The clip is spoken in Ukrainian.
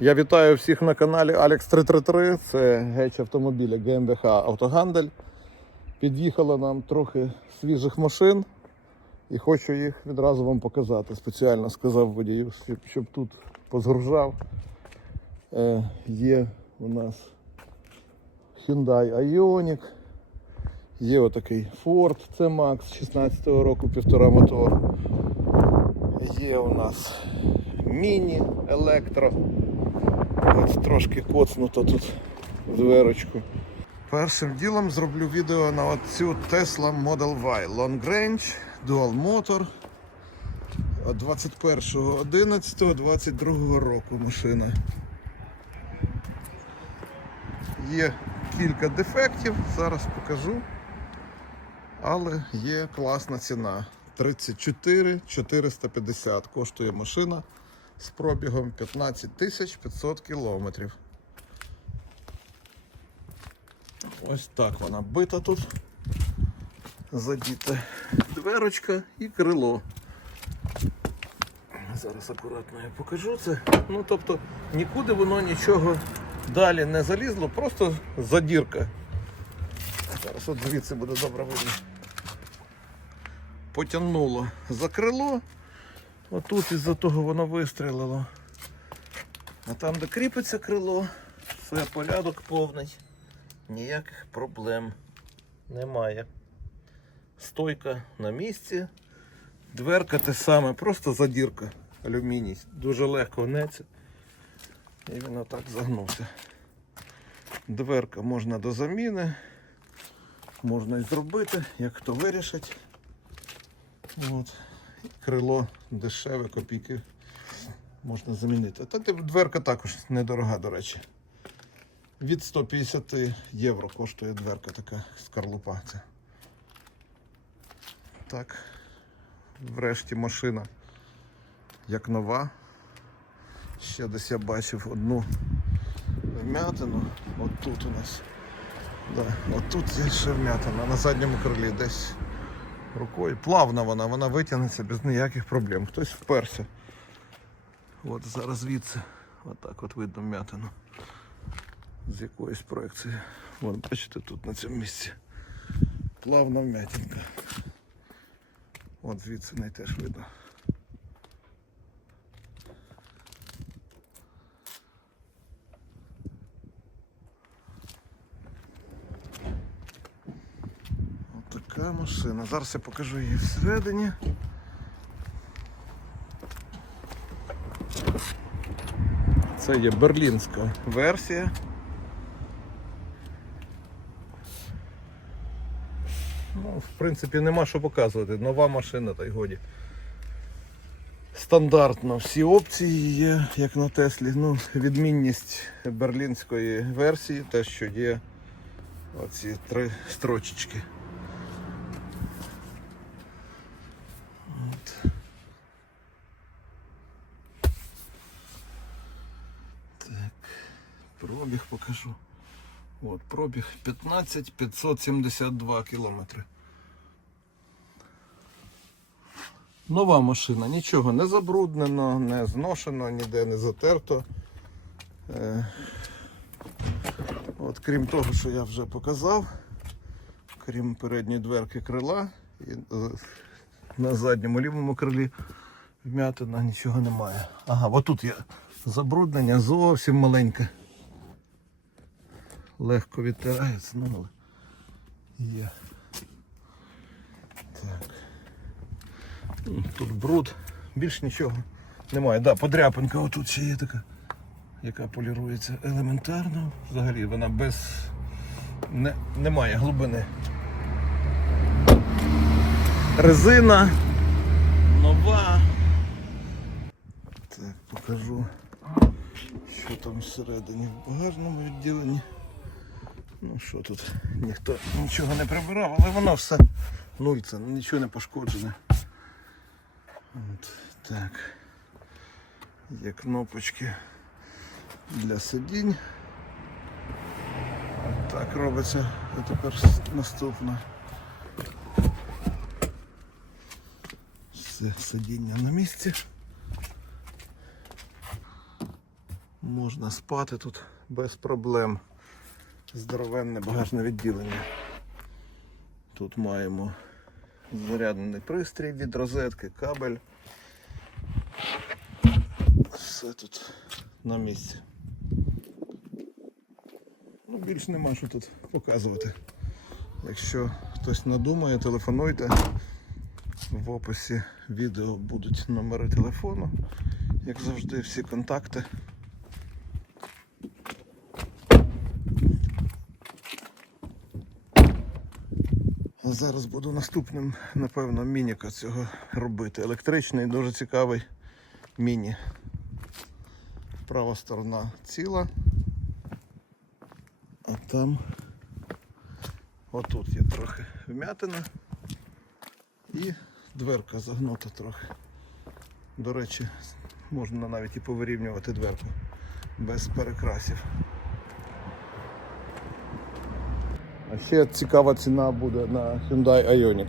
Я вітаю всіх на каналі Alex 333. Це геч автомобіля ГМБХ Автогандель. Під'їхало нам трохи свіжих машин і хочу їх відразу вам показати. Спеціально сказав водію, щоб, тут позгружав. Е, є у нас Hyundai Ioniq, є отакий Ford C-Max 16-го року, півтора мотор. Є у нас міні Ось трошки коцнуто тут дверочку. Першим ділом зроблю відео на оцю Tesla Model Y Long Range Dual Motor 21.11.22 року машина. Є кілька дефектів, зараз покажу. Але є класна ціна. 34 450 коштує машина з пробігом 15 тисяч 500 кілометрів. Ось так вона бита тут. Задіта дверочка і крило. Зараз акуратно я покажу це. Ну тобто нікуди воно нічого далі не залізло, просто задірка. Зараз от звідси буде добре видно. Потягнуло за крило. Отут із-за того воно вистрілило. А там, де кріпиться крило, все порядок повний. Ніяких проблем немає. Стойка на місці. Дверка те саме, просто задірка алюміній. Дуже легко гнеться. І він отак загнувся. Дверка можна до заміни. Можна і зробити, як хто вирішить. От. Крило дешеве, копійки можна замінити. Та дверка також недорога, до речі. Від 150 євро коштує дверка така скорлупа. Це. Так. Врешті машина як нова. Ще десь я бачив одну вмятину. От тут у нас. Да, от є ще вмятина на задньому крилі десь рукою. Плавна вона, вона витягнеться без ніяких проблем. Хтось вперся. От зараз звідси. Отак от видно м'ятину. З якоїсь проекції. От бачите, тут на цьому місці. Плавна м'ятінка От звідси неї теж видно. От така машина. Зараз я покажу її всередині. Це є берлінська версія. Ну, в принципі, нема що показувати. Нова машина, та й годі. Стандартно всі опції є, як на Теслі. Ну, відмінність берлінської версії, те, що є оці три строчечки. Пробіг покажу. От, пробіг 15 572 кілометри. Нова машина, нічого не забруднено, не зношено, ніде не затерто. Е, от, крім того, що я вже показав, крім передньої дверки крила, і е, на задньому лівому крилі вмятина нічого немає. Ага, отут є забруднення зовсім маленьке. Легко відтирається, ну є. Так. Тут бруд, більш нічого немає. Да, подряпинка отут ще є така, яка полірується елементарно. Взагалі вона без не, немає глибини. Резина нова. Так, покажу, що там всередині в багажному відділенні. Ну що тут, ніхто нічого не прибирав, але воно все нуль, це нічого не пошкоджене. От, так. Є кнопочки для сидінь. Так робиться. А тепер наступне. Все сидіння на місці. Можна спати тут без проблем. Здоровенне багажне відділення. Тут маємо зарядний пристрій від розетки, кабель. Все тут на місці. Ну, більш нема що тут показувати. Якщо хтось надумає, телефонуйте. В описі відео будуть номери телефону. Як завжди, всі контакти. Зараз буду наступним, напевно, мініка цього робити. Електричний, дуже цікавий міні. Права сторона ціла. А там отут є трохи вмятина і дверка загнута трохи. До речі, можна навіть і повирівнювати дверку без перекрасів. А ще цікава ціна буде на Hyundai Ioniq.